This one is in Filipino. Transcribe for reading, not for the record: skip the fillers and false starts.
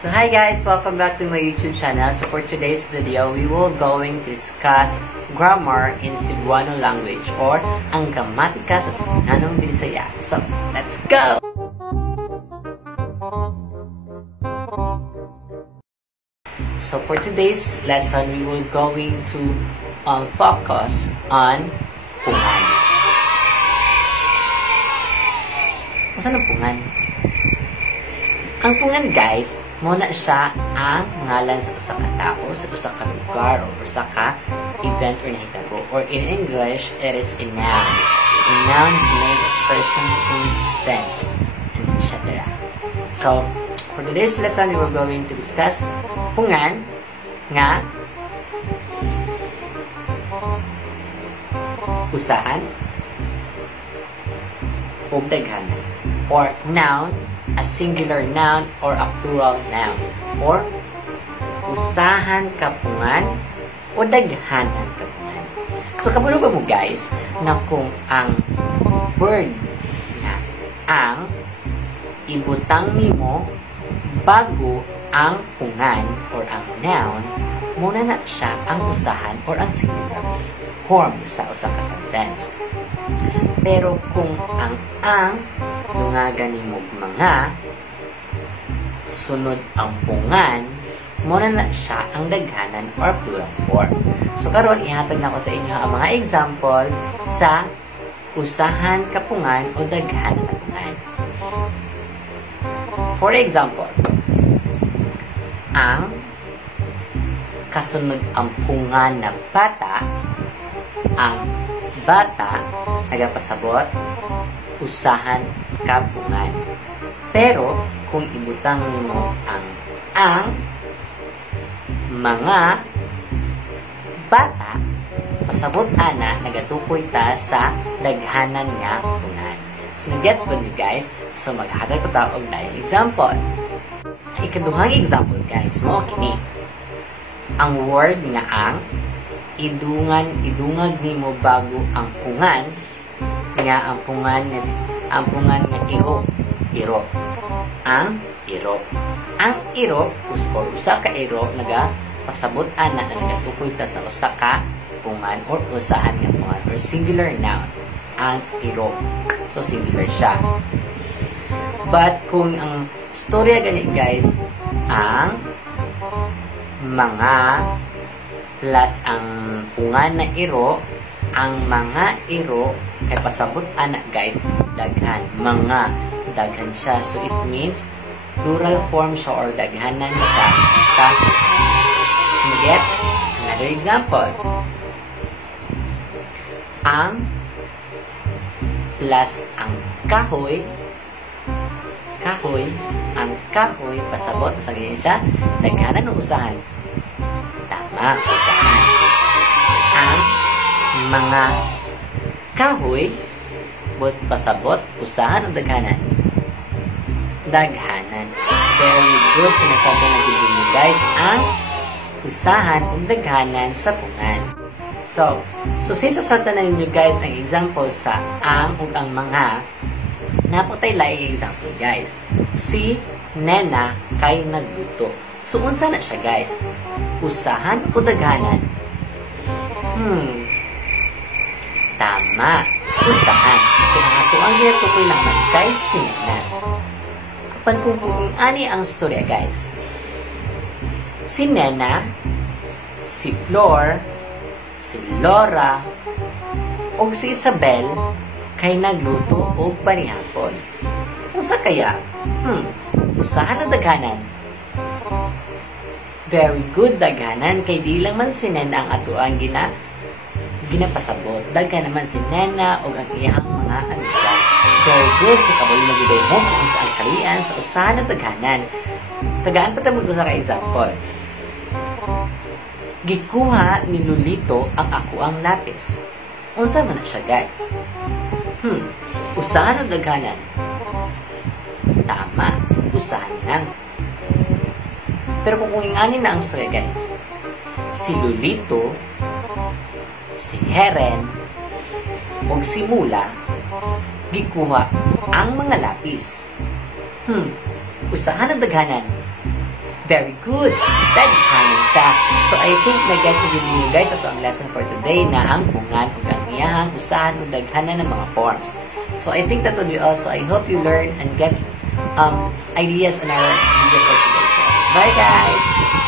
So hi guys, welcome back to my YouTube channel. So for today's video, we will going to discuss grammar in Cebuano language or ang gramatika sa Cebuanong Bisaya. So let's go! So for today's lesson, we will going to focus on pungan. Saan ang pungan? Ang pungan guys, muna siya ang ngalan sa usa ka tao, sa usa ka lugar, o usa ka event or nahitabo. Or in English, it is a noun. A noun is made of person, things, events, and etc. So, for today's lesson, we were going to discuss pungan nga usahan o daghanan, or noun, a singular noun or a plural noun, or usahan kapungan o daghanan kapungan. So kabalo ba mo guys na kung ang word na ang ibutang nimo bago ang pungan or ang noun, muna na siya ang usahan or ang singular form sa usa ka sentence. Pero kung ang lungagan nimo mga sunod ang pungan, muna na siya ang daghanan or plural form. So karon ihatag na ko sa inyo ang mga example sa usahan kapungan o daghanan kapungan. For example, ang kasunod ang pungan na bata, ang bata nagapasabot usahan kapungan. Pero kung ibutang nimo ang mga bata, pasabot ana nagatukoy ta sa daghanan nga pungan. So nagets ba niyo guys? So maghatag ko ta og example. Ikaduhang example guys, mo kini. Ang word nga ang idungag nimo bago ang pungan nga ang pungan nga iro. Ang iro or usa ka iro pasabot ana na nagatukoy ta sa usa ka pungan or usahan nga pungan or singular noun. Ang iro. So singular siya. But kung ang storya gani guys, ang mga plus ang pungan na iro, ang mga iro kay pasabot anak guys, daghan, mga daghan siya. So it means plural form siya or daghanan siya sa gets. Another example, ang plus ang kahoy, ang kahoy pasabot sa ganyan siya, daghanan o usahan. Tama, usahan. Ang mga kahoy but pasabot usahan o daghanan. Daghanan. Very good. Sinasabi na dito guys ang usahan o daghanan sa pungan. So since sasata na ninyo guys ang example sa ang o ang mga, naputay lang yung example guys. Si Nena kay nagluto. So unsa na siya guys? Usahan o daghanan? Tama, usahan. Kaya ato ang ginatukoy naman kay si Nena. Kapan kung ani ang storya guys. Si Nena, si Flor, si Laura, o si Isabel kay nagluto o panihapon. Unsa kaya? Usahan o daghanan? Very good, daghanan. Kay di lang man si Nena ang ato ang ginapasabot. Daghan naman si Nena o ang iyang mga amiga. Very good. Sa kabalo na giday mo kung saan kalian sa usahan o daghanan. Tagaan pa tamo sa ka example. Gikuha ni Lolito ang ako ang lapis. Unsa man na siya guys? Usahan o daghanan? Tama, usahan lang. Pero kung ingani na ang story guys, si Lolito, si Heren, o si Mula, gikuha ang mga lapis. Usahan ang daghanan? Very good. Daghanan siya. So I think nag-guess sa video nyo guys ito ang lesson for today na ang bungan ug ang iyahang usahan ug daghanan ng mga forms. So I think that will be all. So I hope you learn and get ideas on our video for today. So, bye guys!